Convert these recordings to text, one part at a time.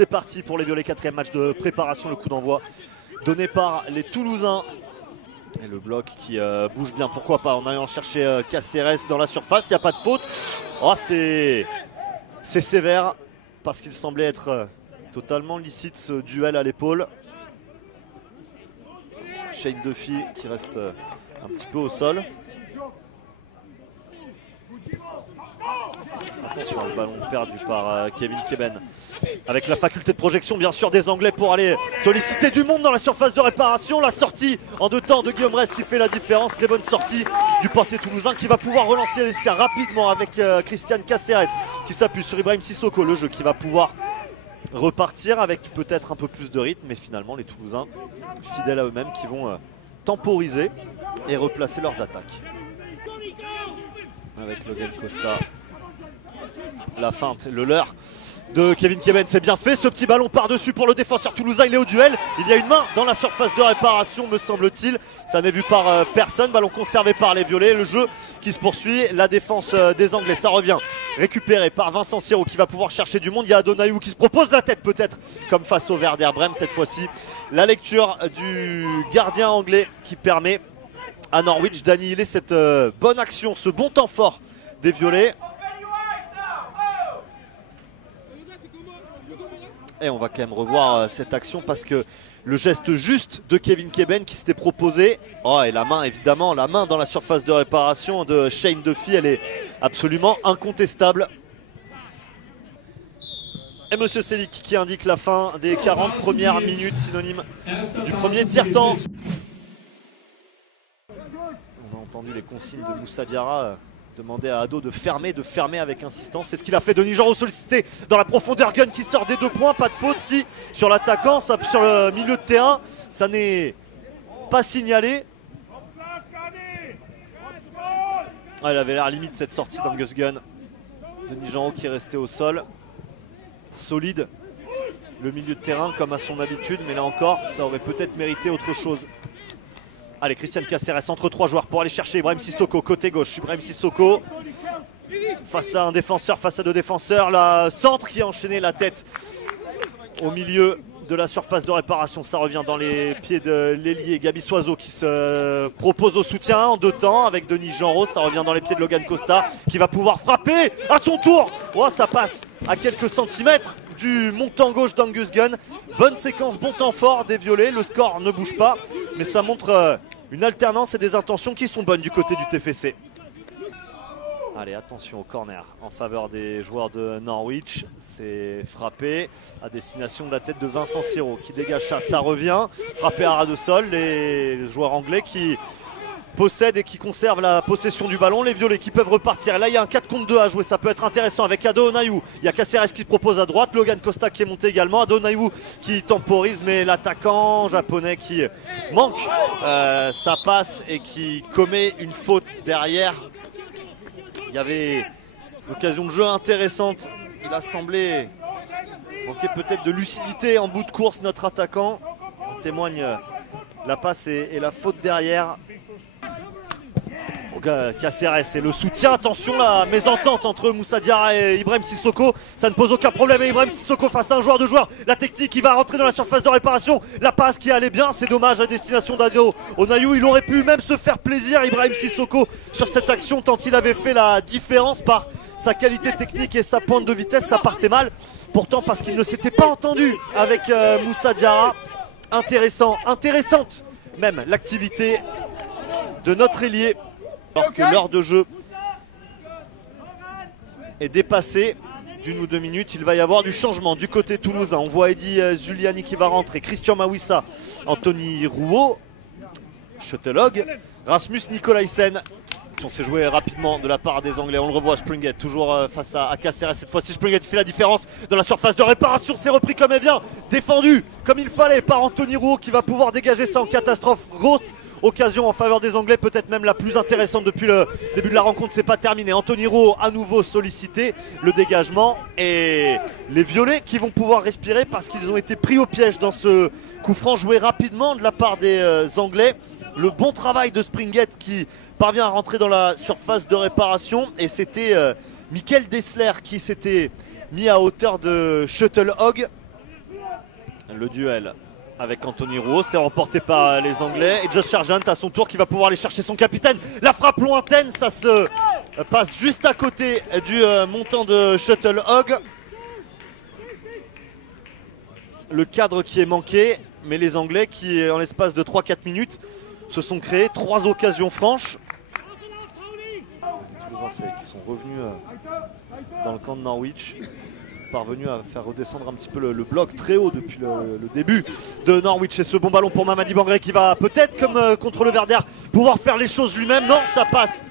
C'est parti pour les Violets, 4e match de préparation, le coup d'envoi donné par les Toulousains. Et le bloc qui bouge bien, pourquoi pas, en allant chercher Caceres dans la surface, il n'y a pas de faute. Oh, c'est sévère, parce qu'il semblait être totalement licite ce duel à l'épaule. Shane Duffy qui reste un petit peu au sol. Attention, le ballon perdu par Kevin Keben. Avec la faculté de projection bien sûr des Anglais pour aller solliciter du monde dans la surface de réparation. La sortie en 2 temps de Guillaume Rest qui fait la différence. Très bonne sortie du portier toulousain qui va pouvoir relancer les siens rapidement avec Christian Caceres qui s'appuie sur Ibrahim Sissoko. Le jeu qui va pouvoir repartir avec peut-être un peu plus de rythme. Mais finalement les Toulousains, fidèles à eux-mêmes, qui vont temporiser et replacer leurs attaques. Avec Logan Costa. La feinte, le leurre de Kevin Keben, c'est bien fait. Ce petit ballon par-dessus pour le défenseur toulousain, il est au duel. Il y a une main dans la surface de réparation, me semble-t-il. Ça n'est vu par personne. Ballon conservé par les Violets. Le jeu qui se poursuit. La défense des Anglais, ça revient. Récupéré par Vincent Siro qui va pouvoir chercher du monde. Il y a Adonayou qui se propose la tête peut-être, comme face au Werder Brême cette fois-ci. La lecture du gardien anglais qui permet à Norwich d'annihiler cette bonne action, ce bon temps fort des Violets. Et on va quand même revoir cette action parce que le geste juste de Kevin Keben qui s'était proposé. Oh, et la main évidemment, la main dans la surface de réparation de Shane Duffy, elle est absolument incontestable. Et Monsieur Selic qui indique la fin des 40 premières minutes, synonyme du premier tiers-temps. On a entendu les consignes de Moussa Diarra. Demander à Ado de fermer avec insistance. C'est ce qu'il a fait. Denis Genreau sollicité dans la profondeur. Gun qui sort des 2 points. Pas de faute si sur l'attaquant, sur le milieu de terrain. Ça n'est pas signalé. Ah, il avait l'air limite cette sortie d'Angus Gunn. Denis Genreau qui est resté au sol. Solide. Le milieu de terrain comme à son habitude. Mais là encore, ça aurait peut-être mérité autre chose. Allez, Christian Caceres entre 3 joueurs pour aller chercher Ibrahim Sissoko, côté gauche. Ibrahim Sissoko face à un défenseur, face à 2 défenseurs. La centre qui a enchaîné la tête au milieu de la surface de réparation. Ça revient dans les pieds de l'ailier Gabi Soiseau qui se propose au soutien en 2 temps avec Denis Genreau. Ça revient dans les pieds de Logan Costa qui va pouvoir frapper à son tour. Oh, ça passe à quelques centimètres du montant gauche d'Angus Gunn. Bonne séquence, bon temps fort des Violets. Le score ne bouge pas, mais ça montre une alternance et des intentions qui sont bonnes du côté du TFC. Allez, attention au corner en faveur des joueurs de Norwich. C'est frappé à destination de la tête de Vincent Siro qui dégage ça. Ça revient, frappé à ras de sol. Les joueurs anglais qui possèdent et qui conservent la possession du ballon. Les Violets qui peuvent repartir. Et là, il y a un 4 contre 2 à jouer. Ça peut être intéressant avec Adonayou. Il y a Caceres qui se propose à droite. Logan Costa qui est monté également. Adonayou qui temporise, mais l'attaquant japonais qui manque sa passe et qui commet une faute derrière. Il y avait une occasion de jeu intéressante. Il a semblé manquer peut-être de lucidité en bout de course, notre attaquant. En témoigne la passe et la faute derrière. Caceres et le soutien. Attention, la mésentente entre Moussa Diarra et Ibrahim Sissoko. Ça ne pose aucun problème. Et Ibrahim Sissoko face à un joueur de joueur. La technique qui va rentrer dans la surface de réparation. La passe qui allait bien. C'est dommage à destination d'Ado Onayou. Il aurait pu même se faire plaisir, Ibrahim Sissoko, sur cette action tant il avait fait la différence par sa qualité technique et sa pointe de vitesse. Ça partait mal. Pourtant parce qu'il ne s'était pas entendu avec Moussa Diarra. Intéressante même l'activité de notre ailier. Alors que l'heure de jeu est dépassée d'1 ou 2 minutes, il va y avoir du changement du côté toulousain. On voit Eddy Zuliani qui va rentrer, Christian Mawissa, Anthony Rouault, Shuttleog, Rasmus Nicolaisen. On s'est joué rapidement de la part des Anglais. On le revoit, Springett toujours face à Caceres. Cette fois-ci, Springett fait la différence dans la surface de réparation. C'est repris comme elle vient, défendu comme il fallait par Anthony Rouault qui va pouvoir dégager ça en catastrophe. Grosse occasion en faveur des Anglais, peut-être même la plus intéressante depuis le début de la rencontre. C'est pas terminé. Anthony Rouault à nouveau sollicité, le dégagement et les Violets qui vont pouvoir respirer parce qu'ils ont été pris au piège dans ce coup franc joué rapidement de la part des Anglais. Le bon travail de Springett qui parvient à rentrer dans la surface de réparation et c'était Michael Dessler qui s'était mis à hauteur de Shuttleog. Le duel avec Anthony Rouault, c'est remporté par les Anglais. Et Josh Sargent à son tour qui va pouvoir aller chercher son capitaine. La frappe lointaine, ça se passe juste à côté du montant de Shuttle Hog. Le cadre qui est manqué, mais les Anglais qui, en l'espace de 3-4 minutes, se sont créés 3 occasions franches. Les Toulousains qui sont revenus dans le camp de Norwich. Parvenu à faire redescendre un petit peu le bloc très haut depuis le début de Norwich. Et ce bon ballon pour Mamadi Bangré qui va peut-être, comme contre le Werder, pouvoir faire les choses lui-même. Non, ça passe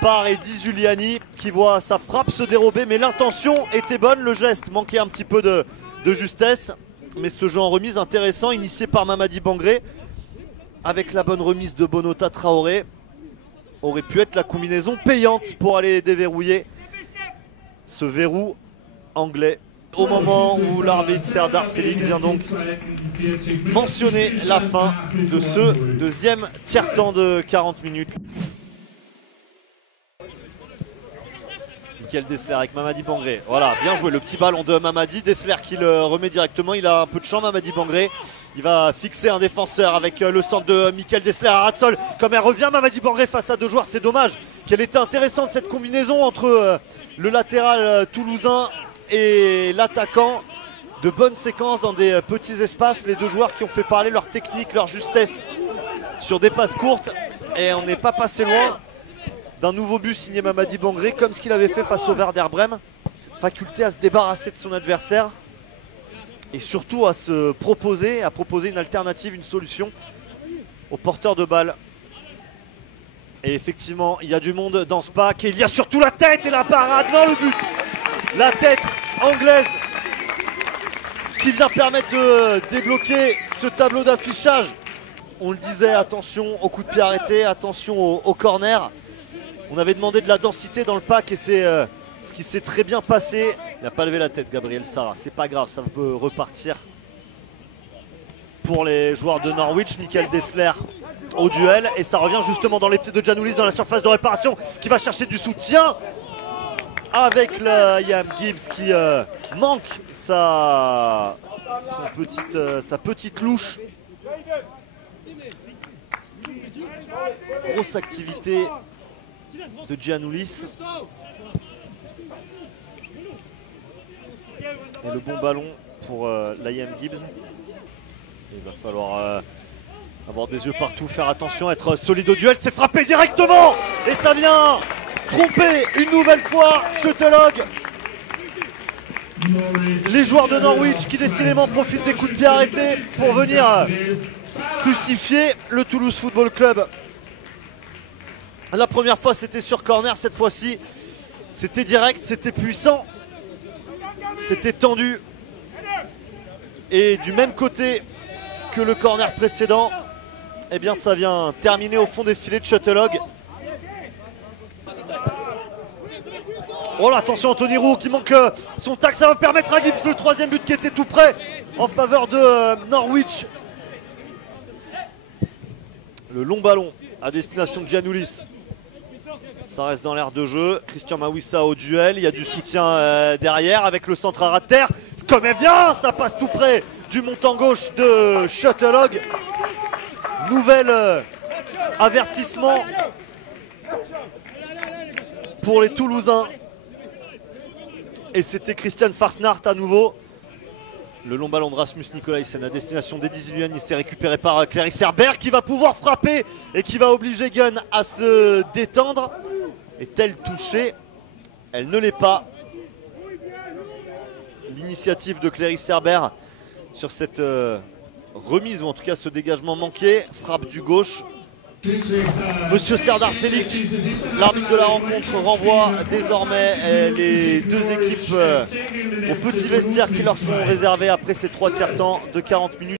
par Eddy Zuliani qui voit sa frappe se dérober, mais l'intention était bonne, le geste manquait un petit peu de justesse. Mais ce jeu en remise intéressant, initié par Mamadi Bangré, avec la bonne remise de Bonota Traoré, aurait pu être la combinaison payante pour aller déverrouiller ce verrou anglais. Au moment où l'arbitre Serdar Çelik vient donc mentionner la fin de ce deuxième tiers-temps de 40 minutes. Michael Dessler avec Mamadi Bangré. Voilà, bien joué le petit ballon de Mamadi. Dessler qui le remet directement. Il a un peu de champ, Mamadi Bangré. Il va fixer un défenseur avec le centre de Michael Dessler à Ratsol. Comme elle revient, Mamadi Bangré face à 2 joueurs. C'est dommage qu'elle était intéressante cette combinaison entre le latéral toulousain et l'attaquant. De bonnes séquences dans des petits espaces. Les 2 joueurs qui ont fait parler leur technique, leur justesse sur des passes courtes. Et on n'est pas passé loin d'un nouveau but signé Mamadi Bangré, comme ce qu'il avait fait face au Werder Brême. Cette faculté à se débarrasser de son adversaire et surtout à se proposer, une alternative, une solution au porteur de balle. Et effectivement, il y a du monde dans ce pack et il y a surtout la tête et la parade dans le but. La tête anglaise qui vient permettre de débloquer ce tableau d'affichage. On le disait, attention au coup de pied arrêté, attention au corner. On avait demandé de la densité dans le pack et c'est ce qui s'est très bien passé. Il n'a pas levé la tête, Gabriel Sara. C'est pas grave, ça peut repartir pour les joueurs de Norwich. Michael Dessler au duel et ça revient justement dans les pieds de Giannoulis dans la surface de réparation qui va chercher du soutien avec le Liam Gibbs qui manque sa petite louche. Grosse activité de Giannoulis. Et le bon ballon pour Liam Gibbs. Il va falloir avoir des yeux partout, faire attention, être solide au duel. C'est frappé directement et ça vient tromper une nouvelle fois Shuttle Hog. Les joueurs de Norwich qui décidément profitent des coups de pied arrêtés pour venir crucifier le Toulouse Football Club. La première fois c'était sur corner, cette fois-ci c'était direct, c'était puissant, c'était tendu. Et du même côté que le corner précédent, eh bien ça vient terminer au fond des filets de Shuttle Hog. Oh là, attention Anthony Rouault qui manque son tac, ça va permettre à Gibbs le 3e but qui était tout près en faveur de Norwich. Le long ballon à destination de Giannoulis. Ça reste dans l'air de jeu. Christian Mawissa au duel. Il y a du soutien derrière avec le centre à ras de terre. Comme elle vient, ça passe tout près du montant gauche de Shuttle Hog. Nouvel avertissement pour les Toulousains. Et c'était Christian Farsnart à nouveau. Le long ballon de Rasmus Nikolaisen à destination d'Eddy Zuliani. C'est récupéré par Clarisse Herbert qui va pouvoir frapper et qui va obliger Gunn à se détendre. Est-elle touchée? Elle ne l'est pas. L'initiative de Clarisse Herbert sur cette remise, ou en tout cas ce dégagement manqué. Frappe du gauche. Monsieur Serdar Çelik, l'arbitre de la rencontre, renvoie désormais les 2 équipes au petit vestiaire qui leur sont réservés après ces 3 tiers-temps de 40 minutes.